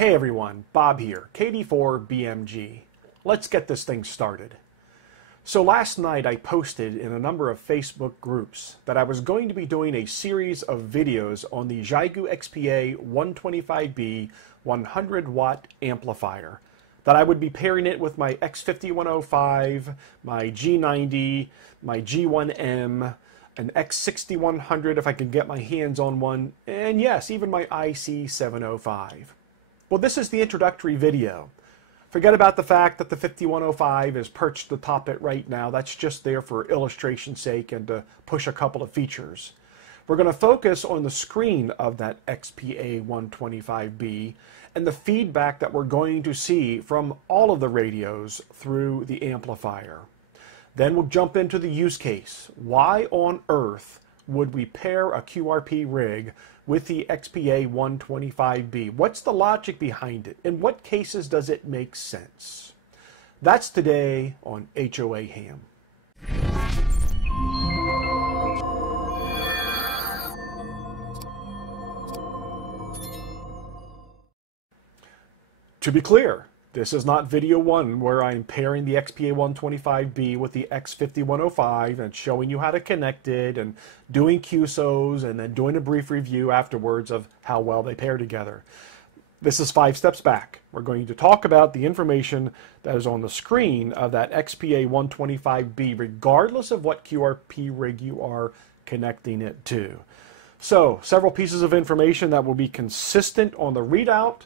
Hey everyone, Bob here, KD4BMG. Let's get this thing started. So last night I posted in a number of Facebook groups that I was going to be doing a series of videos on the Xiegu XPA125B 100 watt amplifier. That I would be pairing it with my X5105, my G90, my G1M, an X6100 if I can get my hands on one, and yes, even my IC705. Well, this is the introductory video. Forget about the fact that the 5105 is perched atop it right now. That's just there for illustration's sake and to push a couple of features. We're going to focus on the screen of that XPA125B and the feedback that we're going to see from all of the radios through the amplifier. Then we'll jump into the use case. Why on earth would we pair a QRP rig with the XPA125B? What's the logic behind it? In what cases does it make sense? That's today on TheHOAHam. To be clear, this is not video one where I'm pairing the XPA125B with the X5105 and showing you how to connect it and doing QSOs and then doing a brief review afterwards of how well they pair together. This is 5 steps back. We're going to talk about the information that is on the screen of that XPA125B regardless of what QRP rig you are connecting it to. So, several pieces of information that will be consistent on the readout.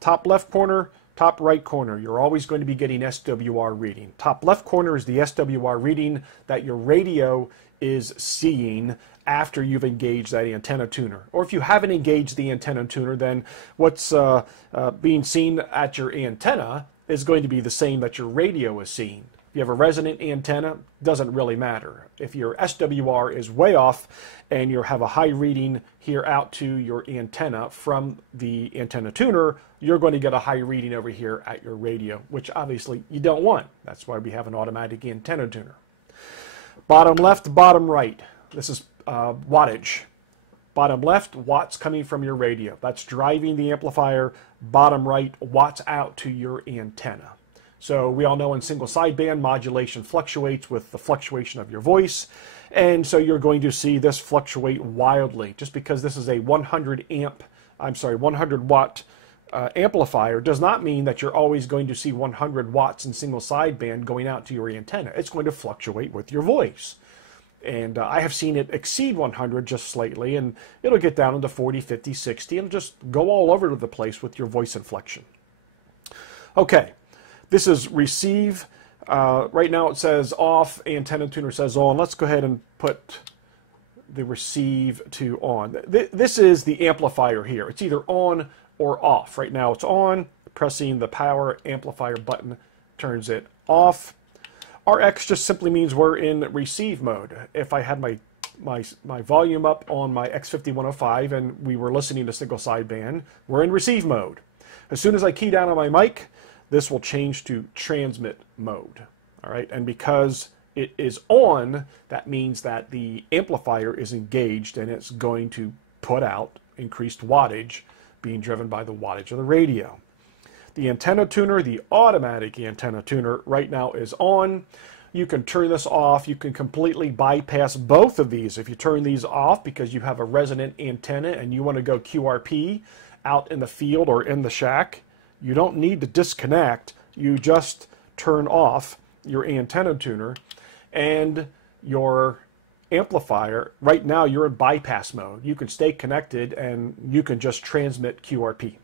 Top left corner, top right corner, you're always going to be getting SWR reading. Top left corner is the SWR reading that your radio is seeing after you've engaged that antenna tuner. Or if you haven't engaged the antenna tuner, then what's being seen at your antenna is going to be the same that your radio is seeing. If you have a resonant antenna, doesn't really matter. If your SWR is way off and you have a high reading here out to your antenna from the antenna tuner, you're going to get a high reading over here at your radio, which obviously you don't want. That's why we have an automatic antenna tuner. Bottom left, bottom right. This is wattage. Bottom left, watts coming from your radio. That's driving the amplifier. Bottom right, watts out to your antenna. So we all know in single sideband, modulation fluctuates with the fluctuation of your voice. And so you're going to see this fluctuate wildly. Just because this is a 100 watt amplifier does not mean that you're always going to see 100 watts in single sideband going out to your antenna. It's going to fluctuate with your voice. And I have seen it exceed 100 just slightly, and it'll get down into 40, 50, 60, and just go all over the place with your voice inflection. Okay. This is receive. Right now it says off, antenna tuner says on. Let's go ahead and put the receive to on. This is the amplifier here. It's either on or off. Right now it's on. Pressing the power amplifier button turns it off. RX just simply means we're in receive mode. If I had my volume up on my X5105 and we were listening to single sideband, we're in receive mode. As soon as I key down on my mic, this will change to transmit mode. All right, and because it is on, that means that the amplifier is engaged and it's going to put out increased wattage being driven by the wattage of the radio. The antenna tuner, the automatic antenna tuner, right now is on. You can turn this off. You can completely bypass both of these. If you turn these off because you have a resonant antenna and you want to go QRP out in the field or in the shack, you don't need to disconnect. You just turn off your antenna tuner and your amplifier. Right now you're in bypass mode. You can stay connected and you can just transmit QRP.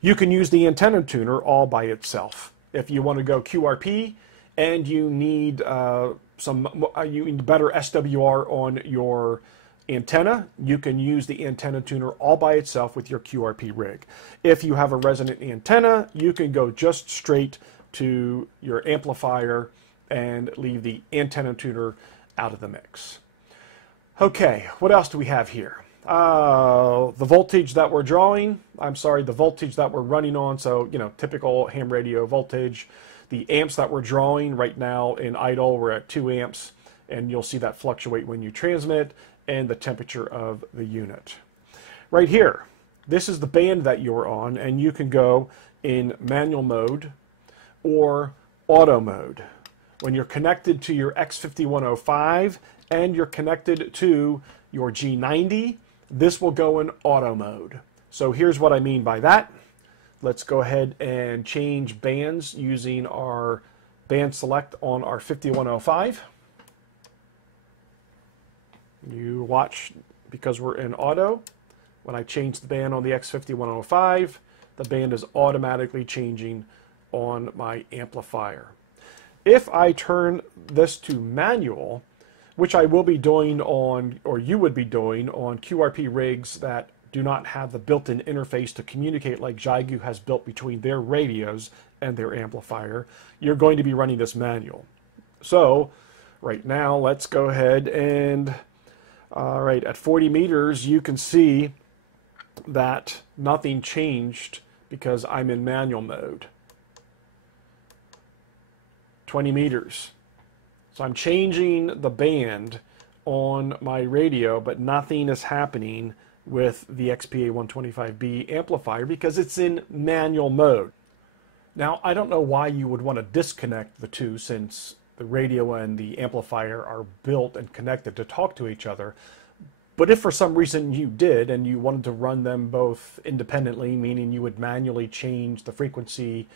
You can use the antenna tuner all by itself. If you want to go QRP and you need better SWR on your antenna, you can use the antenna tuner all by itself with your QRP rig. If you have a resonant antenna, you can go just straight to your amplifier and leave the antenna tuner out of the mix. Okay, what else do we have here? The voltage that we're drawing, the voltage that we're running on, so, typical ham radio voltage. The amps that we're drawing right now in idle, we're at 2 amps, and you'll see that fluctuate when you transmit, and the temperature of the unit. Right here, this is the band that you're on, and you can go in manual mode or auto mode. When you're connected to your X5105 and you're connected to your G90, this will go in auto mode. So here's what I mean by that. Let's go ahead and change bands using our band select on our 5105. You watch, because we're in auto, when I change the band on the X5105, the band is automatically changing on my amplifier. If I turn this to manual, which I will be doing on, or you would be doing on QRP rigs that do not have the built-in interface to communicate like Xiegu has built between their radios and their amplifier, you're going to be running this manual. So right now, let's go ahead and, all right, at 40 meters, you can see that nothing changed because I'm in manual mode. 20 meters. So I'm changing the band on my radio, but nothing is happening with the XPA125B amplifier because it's in manual mode. Now, I don't know why you would want to disconnect the two, since the radio and the amplifier are built and connected to talk to each other. But if for some reason you did and you wanted to run them both independently, meaning you would manually change the frequency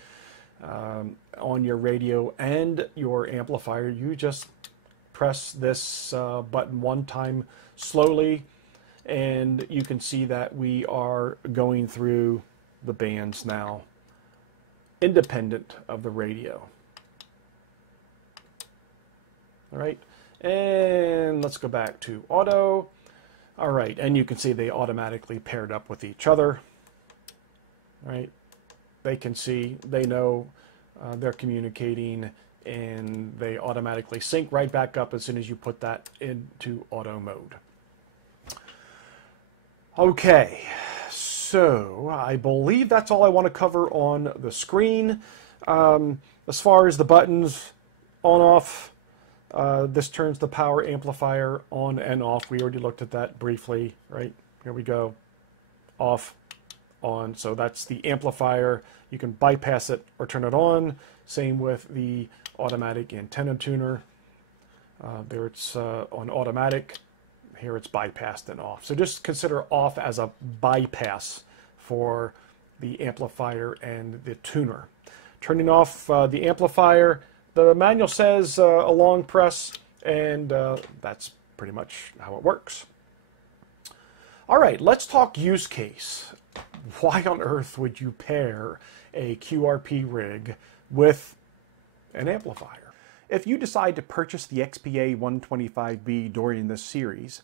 on your radio and your amplifier, you just press this button one time slowly, and you can see that we are going through the bands now, independent of the radio. All right, and let's go back to auto. All right, and you can see they automatically paired up with each other. All right, they can see, they know they're communicating, and they automatically sync right back up as soon as you put that into auto mode. Okay, so I believe that's all I want to cover on the screen. As far as the buttons, on, off, this turns the power amplifier on and off. We already looked at that briefly, right? Here we go, off, on. So that's the amplifier. You can bypass it or turn it on. Same with the automatic antenna tuner. There it's on automatic. Here it's bypassed and off. So just consider off as a bypass for the amplifier and the tuner. Turning off the amplifier, the manual says a long press, and that's pretty much how it works. All right, let's talk use case. Why on earth would you pair a QRP rig with an amplifier? If you decide to purchase the XPA125B during this series,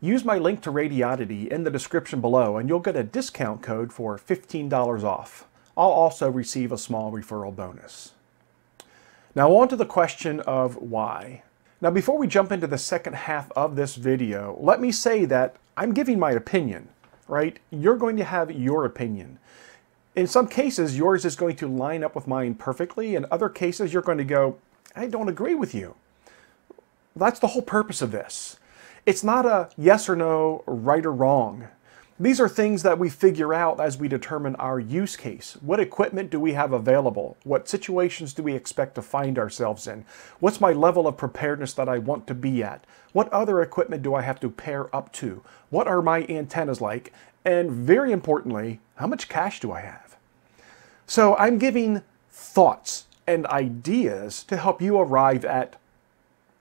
use my link to Radioddity in the description below and you'll get a discount code for $15 off. I'll also receive a small referral bonus. Now on to the question of why. Now before we jump into the second half of this video, let me say that I'm giving my opinion, right? You're going to have your opinion. In some cases, yours is going to line up with mine perfectly. In other cases, you're going to go, I don't agree with you. That's the whole purpose of this. It's not a yes or no, right or wrong. These are things that we figure out as we determine our use case. What equipment do we have available? What situations do we expect to find ourselves in? What's my level of preparedness that I want to be at? What other equipment do I have to pair up to? What are my antennas like? And very importantly, how much cash do I have? So I'm giving thoughts and ideas to help you arrive at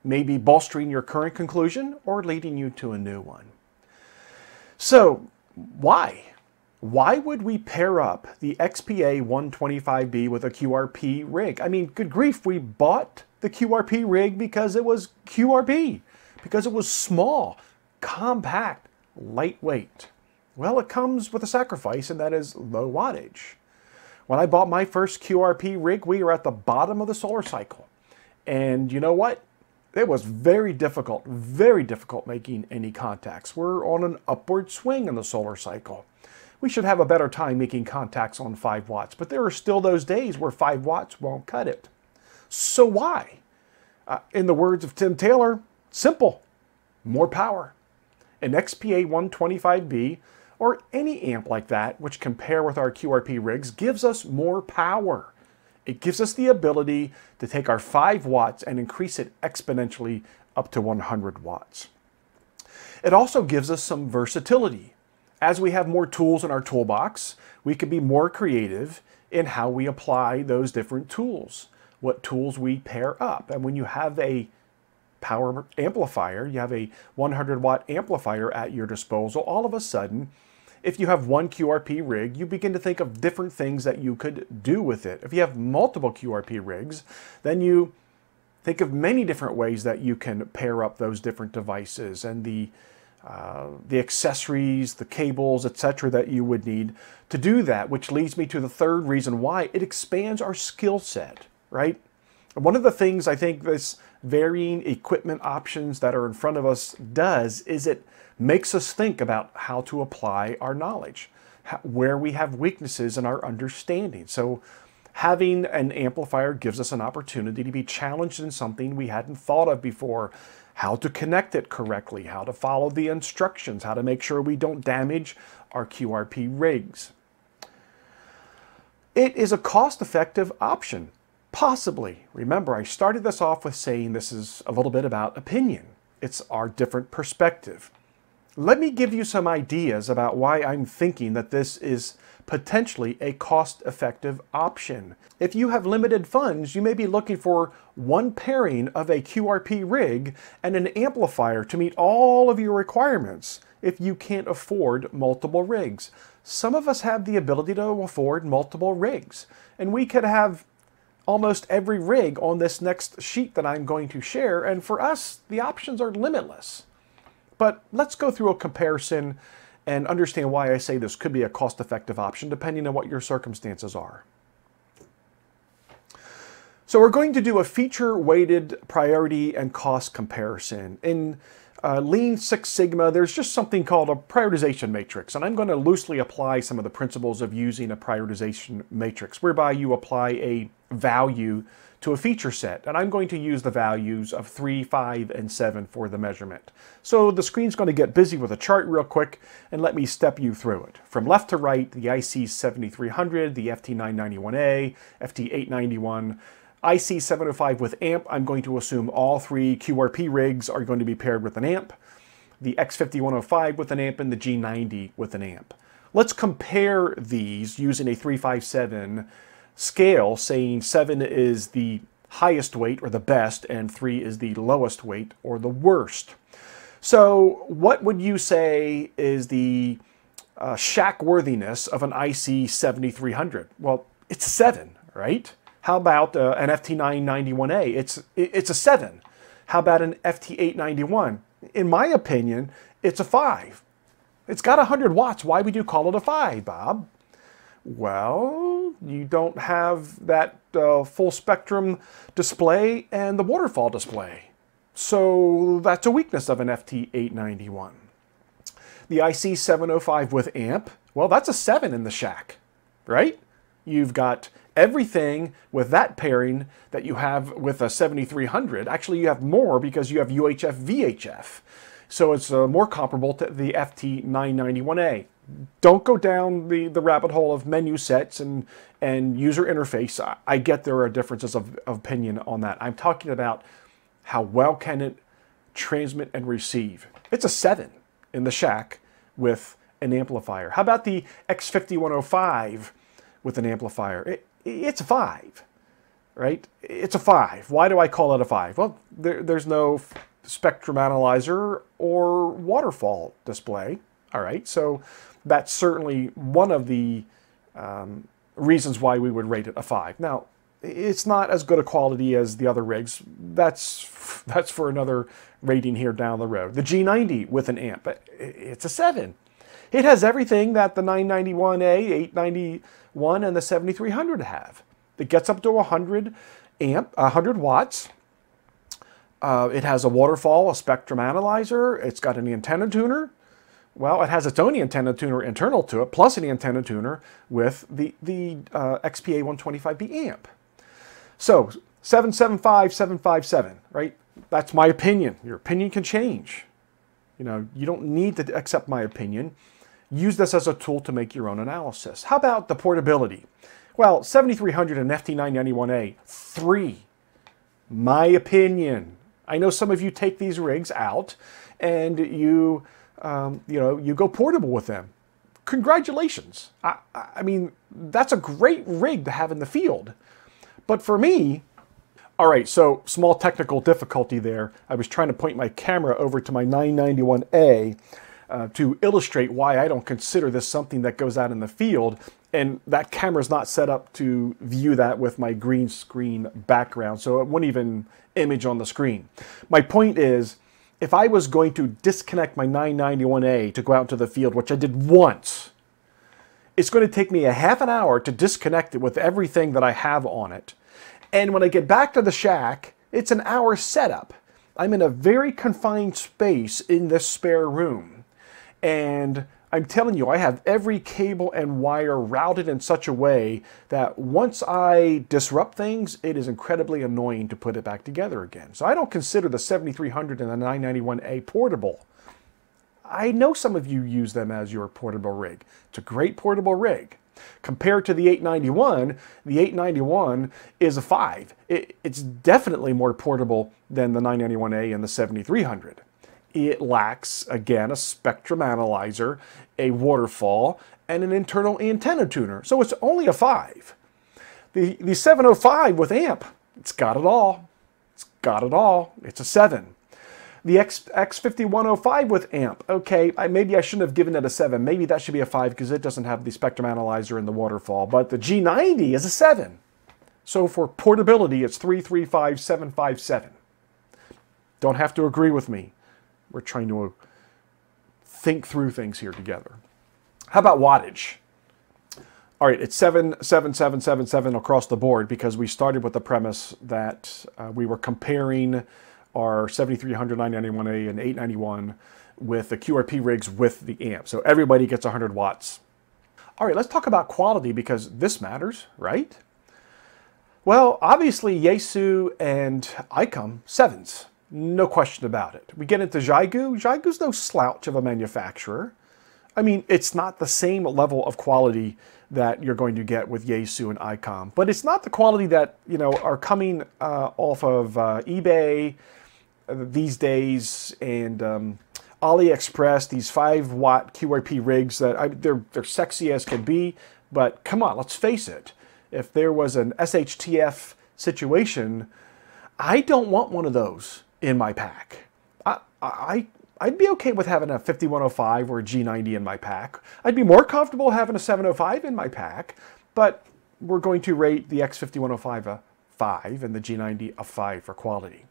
maybe bolstering your current conclusion or leading you to a new one. So why? Why would we pair up the XPA125B with a QRP rig? I mean, good grief, we bought the QRP rig because it was QRP, because it was small, compact, lightweight. Well, it comes with a sacrifice, and that is low wattage. When I bought my first QRP rig, we were at the bottom of the solar cycle. And you know what? It was very difficult making any contacts. We're on an upward swing in the solar cycle. We should have a better time making contacts on 5 watts, but there are still those days where 5 watts won't cut it. So why? In the words of Tim Taylor, simple, more power. An XPA125B or any amp like that, which can pair with our QRP rigs, gives us more power. It gives us the ability to take our 5 watts and increase it exponentially up to 100 watts. It also gives us some versatility. As we have more tools in our toolbox, we can be more creative in how we apply those different tools, what tools we pair up. And when you have a power amplifier, you have a 100 watt amplifier at your disposal, all of a sudden, if you have one QRP rig, you begin to think of different things that you could do with it. If you have multiple QRP rigs, then you think of many different ways that you can pair up those different devices and the accessories, the cables, etc. that you would need to do that, which leads me to the third reason why it expands our skill set, right? One of the things I think this varying equipment options that are in front of us does is it makes us think about how to apply our knowledge, where we have weaknesses in our understanding. So having an amplifier gives us an opportunity to be challenged in something we hadn't thought of before, how to connect it correctly, how to follow the instructions, how to make sure we don't damage our QRP rigs. It is a cost-effective option, possibly. Remember, I started this off with saying this is a little bit about opinion. It's our different perspective. Let me give you some ideas about why I'm thinking that this is potentially a cost-effective option. If you have limited funds, you may be looking for one pairing of a QRP rig and an amplifier to meet all of your requirements if you can't afford multiple rigs. Some of us have the ability to afford multiple rigs, and we could have almost every rig on this next sheet that I'm going to share, and for us, the options are limitless. But let's go through a comparison and understand why I say this could be a cost-effective option depending on what your circumstances are. So we're going to do a feature-weighted priority and cost comparison. In Lean Six Sigma, there's just something called a prioritization matrix, and I'm going to loosely apply some of the principles of using a prioritization matrix, whereby you apply a value to a feature set, and I'm going to use the values of 3, 5, and 7 for the measurement. So the screen's going to get busy with a chart real quick, and let me step you through it. From left to right, the IC7300, the FT991A, FT891, IC705 with amp. I'm going to assume all 3 QRP rigs are going to be paired with an amp, the XPA125 with an amp, and the G90 with an amp. Let's compare these using a 357 scale, saying 7 is the highest weight or the best, and 3 is the lowest weight or the worst. So what would you say is the shack worthiness of an IC7300? Well, it's a 7, right? How about an FT991A? It's a 7. How about an FT891? In my opinion, it's a 5. It's got 100 watts. Why would you call it a 5, Bob? Well, you don't have that full spectrum display and the waterfall display. So that's a weakness of an FT891. The IC705 with amp, well, that's a 7 in the shack, right? You've got everything with that pairing that you have with a 7300. Actually, you have more because you have UHF VHF. So it's more comparable to the FT991A. Don't go down the rabbit hole of menu sets and user interface. I get there are differences of opinion on that. I'm talking about how well can it transmit and receive. It's a 7 in the shack with an amplifier. How about the X5105 with an amplifier? It's a 5, right? It's a 5. Why do I call it a 5? Well, there's no spectrum analyzer or waterfall display. All right, so that's certainly one of the reasons why we would rate it a 5. Now, it's not as good a quality as the other rigs. That's for another rating here down the road. The G90 with an amp, it's a 7. It has everything that the 991A, 891, and the 7300 have. It gets up to 100 watts. It has a waterfall, a spectrum analyzer. It's got an antenna tuner. Well, it has its own antenna tuner internal to it, plus an antenna tuner with the XPA125B amp. So 775, 757, right? That's my opinion. Your opinion can change. You know, you don't need to accept my opinion. use this as a tool to make your own analysis. How about the portability? Well, 7300 and FT991A, 3. My opinion. I know some of you take these rigs out and you go portable with them. Congratulations. I mean, that's a great rig to have in the field. But for me, all right, so small technical difficulty there. I was trying to point my camera over to my 991A to illustrate why I don't consider this something that goes out in the field. And that camera's not set up to view that with my green screen background, so it wouldn't even image on the screen. My point is, if I was going to disconnect my 991A to go out into the field, which I did once, it's going to take me a half an hour to disconnect it with everything that I have on it. And when I get back to the shack, it's an hour setup. I'm in a very confined space in this spare room. And I'm telling you, I have every cable and wire routed in such a way that once I disrupt things, it is incredibly annoying to put it back together again. So I don't consider the 7300 and the 991A portable. I know some of you use them as your portable rig. It's a great portable rig. Compared to the 891 is a 5. It's definitely more portable than the 991A and the 7300. It lacks, again, a spectrum analyzer, a waterfall, and an internal antenna tuner. So it's only a 5. The 705 with amp, it's got it all. It's got it all. It's a 7. The X5105 with amp, okay, maybe I shouldn't have given it a 7. Maybe that should be a 5 because it doesn't have the spectrum analyzer and the waterfall. But the G90 is a 7. So for portability, it's 335757. Don't have to agree with me. We're trying to think through things here together. How about wattage? All right, it's 77777 across the board because we started with the premise that we were comparing our 7300, 991A, and 891 with the QRP rigs with the amp. So everybody gets 100 watts. All right, let's talk about quality because this matters, right? Well, obviously Yaesu and 𝐬𝐸 7s. No question about it. We get into Xiegu. Xiaogu's no slouch of a manufacturer. I mean, it's not the same level of quality that you're going to get with Yaesu and 𝐬𝐸, but it's not the quality that, you know, are coming off of eBay these days and AliExpress, these 5-watt QRP rigs that they're sexy as can be, but come on, let's face it. If there was an SHTF situation, I don't want one of those in my pack. I'd be okay with having a 5105 or a G90 in my pack. I'd be more comfortable having a 705 in my pack, but we're going to rate the X5105 a 5 and the G90 a 5 for quality.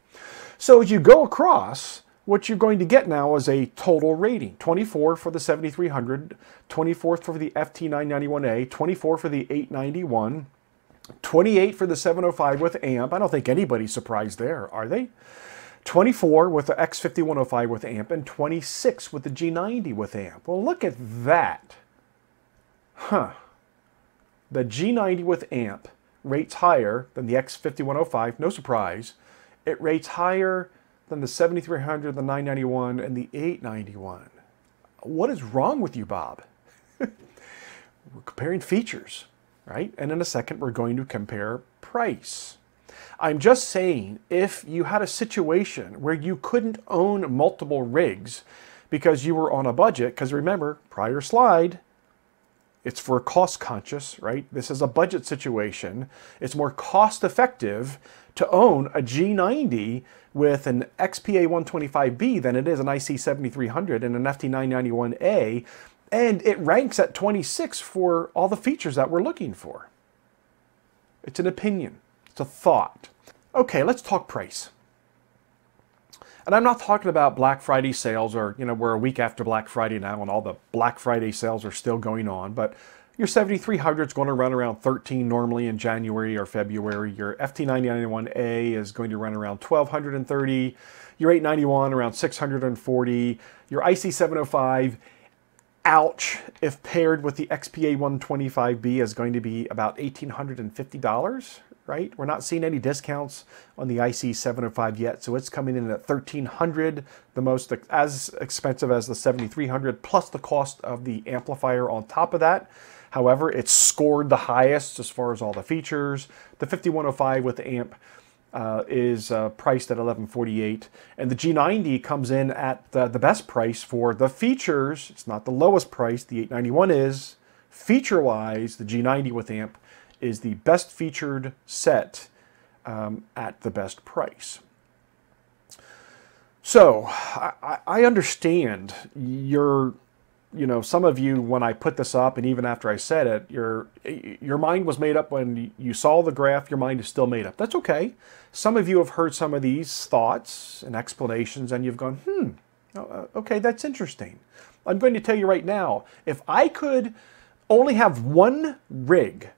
So as you go across, what you're going to get now is a total rating. 24 for the 7300, 24 for the FT991A, 24 for the 891, 28 for the 705 with amp. I don't think anybody's surprised there, are they? 24 with the X5105 with amp, and 26 with the G90 with amp. Well, look at that. Huh. The G90 with amp rates higher than the X5105, no surprise. It rates higher than the 7300, the 991, and the 891. What is wrong with you, Bob? We're comparing features, right? And in a second, we're going to compare price. I'm just saying, if you had a situation where you couldn't own multiple rigs because you were on a budget, because remember, prior slide, it's for cost conscious, right? This is a budget situation. It's more cost effective to own a G90 with an XPA125B than it is an IC7300 and an FT991A, and it ranks at 26 for all the features that we're looking for. It's an opinion. It's a thought. Okay, let's talk price. And I'm not talking about Black Friday sales or, you know, we're a week after Black Friday now and all the Black Friday sales are still going on, but your 7300 is going to run around 13 normally in January or February. Your FT991A is going to run around 1230. Your 891 around 640. Your IC705, ouch, if paired with the XPA125B is going to be about $1,850. right? We're not seeing any discounts on the IC705 yet, so it's coming in at $1,300, the most as expensive as the 7300, plus the cost of the amplifier on top of that. However, it's scored the highest as far as all the features. The 5105 with the amp is priced at $1,148, and the G90 comes in at the best price for the features. It's not the lowest price, the 891 is. Feature-wise, the G90 with amp is the best featured set at the best price. So I understand some of you, when I put this up and even after I said it, your mind was made up when you saw the graph, your mind is still made up. That's okay. Some of you have heard some of these thoughts and explanations and you've gone, okay, that's interesting. I'm going to tell you right now, if I could only have one rig,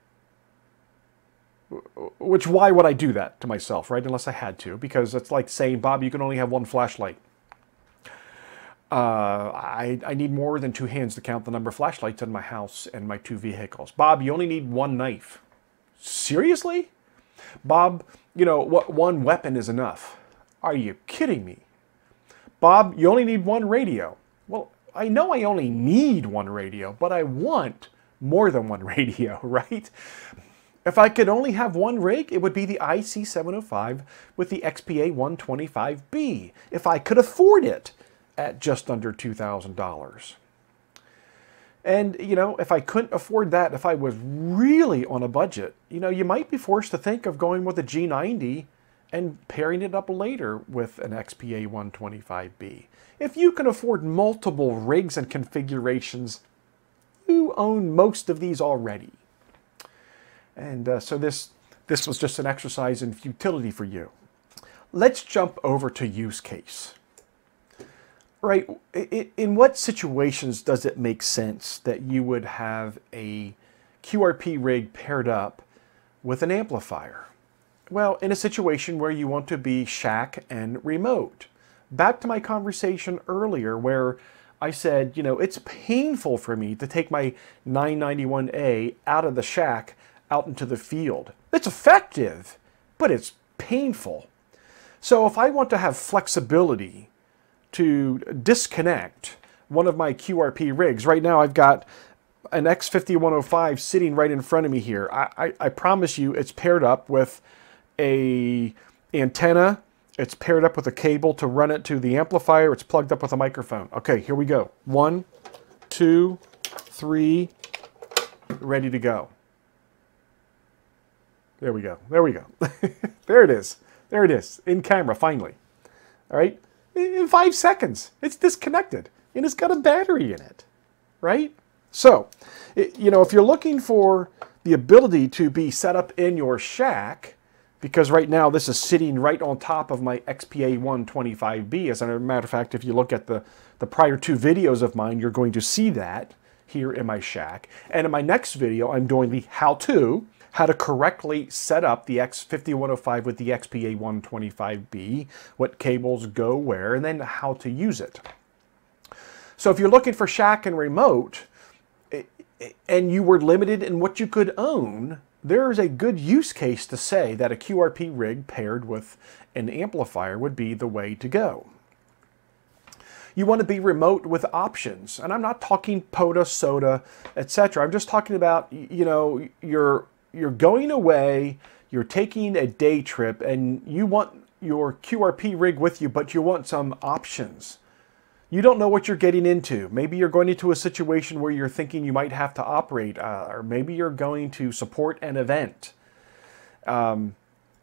which why would I do that to myself, right? Unless I had to, because it's like saying, Bob, you can only have one flashlight. I need more than two hands to count the number of flashlights in my house and my two vehicles. Bob, you only need one knife. Seriously? Bob, what one weapon is enough? Are you kidding me? Bob, you only need one radio. Well, I know I only need one radio, but I want more than one radio, right? If I could only have one rig, it would be the IC705 with the XPA125B, if I could afford it at just under $2,000. And, if I couldn't afford that, if I was really on a budget, you might be forced to think of going with a G90 and pairing it up later with an XPA125B. If you can afford multiple rigs and configurations, you own most of these already. And so this was just an exercise in futility for you. Let's jump over to use case. Right, in what situations does it make sense that you would have a QRP rig paired up with an amplifier? Well, in a situation where you want to be shack and remote. Back to my conversation earlier where I said, it's painful for me to take my 991A out of the shack out into the field. It's effective, but it's painful. So if I want to have flexibility to disconnect one of my QRP rigs, right now I've got an X5105 sitting right in front of me here. I promise you it's paired up with a antenna. It's paired up with a cable to run it to the amplifier. It's plugged up with a microphone. Okay, here we go. 1, 2, 3, ready to go. There we go. There we go. There it is. There it is. In camera, finally. All right? In 5 seconds, it's disconnected. And it's got a battery in it. Right? So, if you're looking for the ability to be set up in your shack, because right now this is sitting right on top of my XPA125B. As a matter of fact, if you look at the prior 2 videos of mine, you're going to see that here in my shack. And in my next video, I'm doing the how to correctly set up the X5105 with the XPA125B, what cables go where, and then how to use it. So if you're looking for shack and remote, and you were limited in what you could own, there is a good use case to say that a QRP rig paired with an amplifier would be the way to go. You want to be remote with options, and I'm not talking POTA, SOTA, etc. I'm just talking about, you're going away, you're taking a day trip, and you want your QRP rig with you, but you want some options. You don't know what you're getting into. Maybe you're going into a situation where you're thinking you might have to operate, or maybe you're going to support an event. Your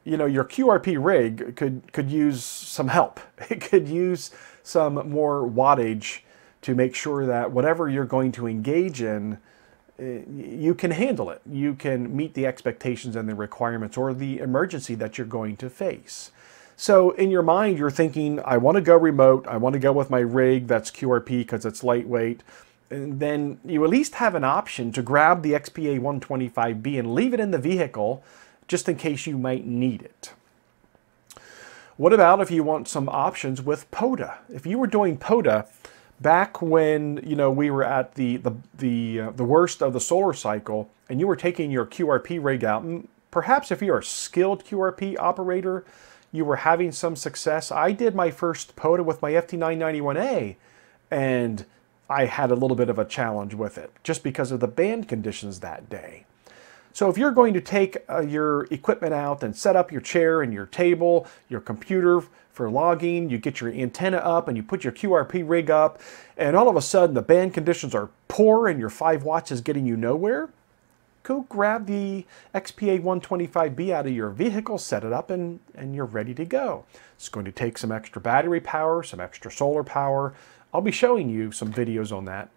QRP rig could use some help. It could use some more wattage to make sure that whatever you're going to engage in, you can handle it. You can meet the expectations and the requirements or the emergency that you're going to face. So in your mind, you're thinking, I want to go remote. I want to go with my rig that's QRP because it's lightweight. And then you at least have an option to grab the XPA125B and leave it in the vehicle just in case you might need it. What about if you want some options with POTA? If you were doing POTA back when we were at the worst of the solar cycle and you were taking your QRP rig out, and perhaps if you're a skilled QRP operator, you were having some success. I did my first POTA with my FT991A, and I had a little bit of a challenge with it just because of the band conditions that day. So if you're going to take your equipment out and set up your chair and your table, your computer for logging, you get your antenna up and you put your QRP rig up, and all of a sudden the band conditions are poor and your 5 watts is getting you nowhere, go grab the XPA125B out of your vehicle, set it up, and you're ready to go. It's going to take some extra battery power, some extra solar power. I'll be showing you some videos on that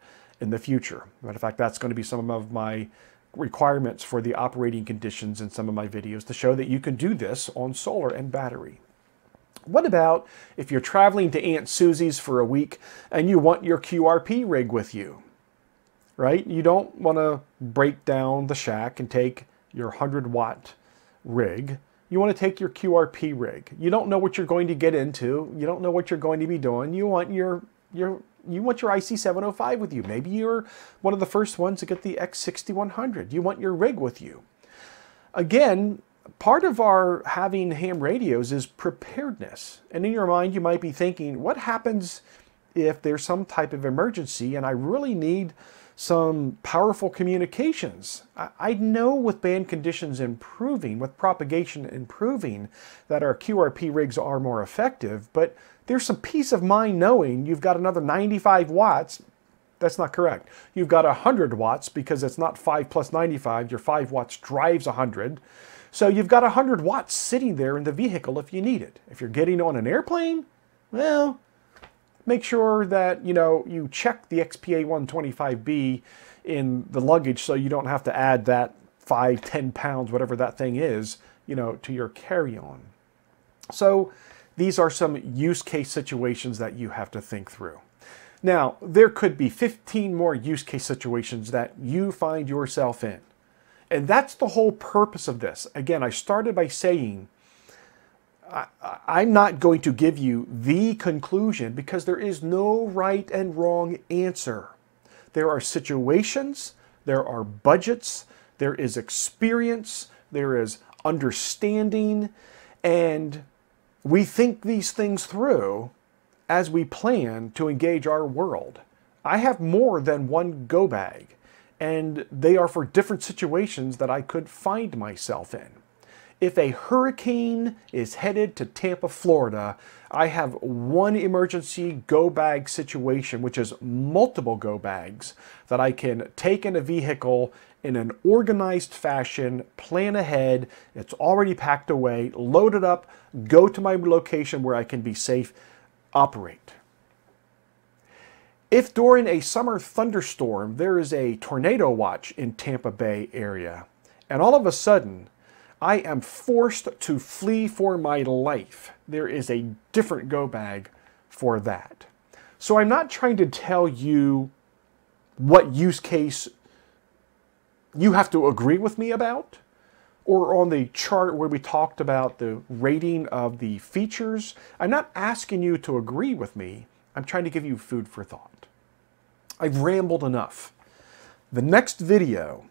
in the future. Matter of fact, that's going to be some of my requirements for the operating conditions in some of my videos to show that you can do this on solar and battery. What about if you're traveling to Aunt Susie's for a week and you want your QRP rig with you, right? You don't want to break down the shack and take your 100-watt rig. You want to take your QRP rig. You don't know what you're going to get into. You don't know what you're going to be doing. You want your IC705 with you. Maybe you're one of the first ones to get the X6100. You want your rig with you. Again, part of our having ham radios is preparedness. And in your mind, you might be thinking, what happens if there's some type of emergency and I really need some powerful communications? I know with band conditions improving, with propagation improving, that our QRP rigs are more effective, but there's some peace of mind knowing you've got another 95 watts. That's not correct. You've got 100 watts because it's not 5 plus 95. Your 5 watts drives 100. So you've got 100 watts sitting there in the vehicle if you need it. If you're getting on an airplane, well, make sure that you check the XPA125B in the luggage so you don't have to add that 5-10 pounds, whatever that thing is, to your carry-on. So these are some use case situations that you have to think through. Now, there could be 15 more use case situations that you find yourself in. And that's the whole purpose of this. Again, I started by saying, I'm not going to give you the conclusion because there is no right and wrong answer. There are situations, there are budgets, there is experience, there is understanding, and we think these things through as we plan to engage our world. I have more than one go bag, and they are for different situations that I could find myself in. If a hurricane is headed to Tampa, Florida, I have one emergency go bag situation, which is multiple go bags that I can take in a vehicle in an organized fashion, plan ahead, it's already packed away, load it up, go to my location where I can be safe, operate. If during a summer thunderstorm there is a tornado watch in Tampa Bay area, and all of a sudden I am forced to flee for my life, there is a different go bag for that. So I'm not trying to tell you what use case you have to agree with me about, or on the chart where we talked about the rating of the features. I'm not asking you to agree with me. I'm trying to give you food for thought. I've rambled enough. The next video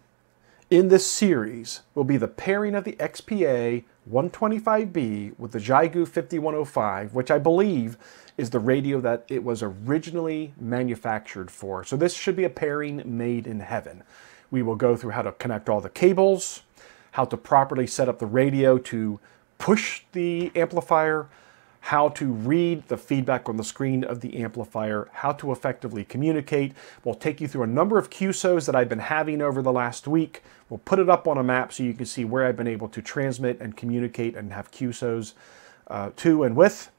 in this series will be the pairing of the XPA125B with the Xiegu 5105, which I believe is the radio that it was originally manufactured for. So this should be a pairing made in heaven. We will go through how to connect all the cables, how to properly set up the radio to push the amplifier, how to read the feedback on the screen of the amplifier, how to effectively communicate. We'll take you through a number of QSOs that I've been having over the last week. We'll put it up on a map so you can see where I've been able to transmit and communicate and have QSOs to and with.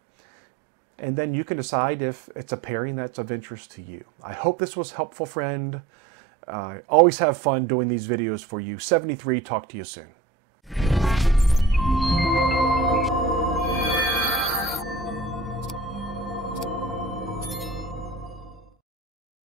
And then you can decide if it's a pairing that's of interest to you. I hope this was helpful, friend. Always have fun doing these videos for you. 73, talk to you soon.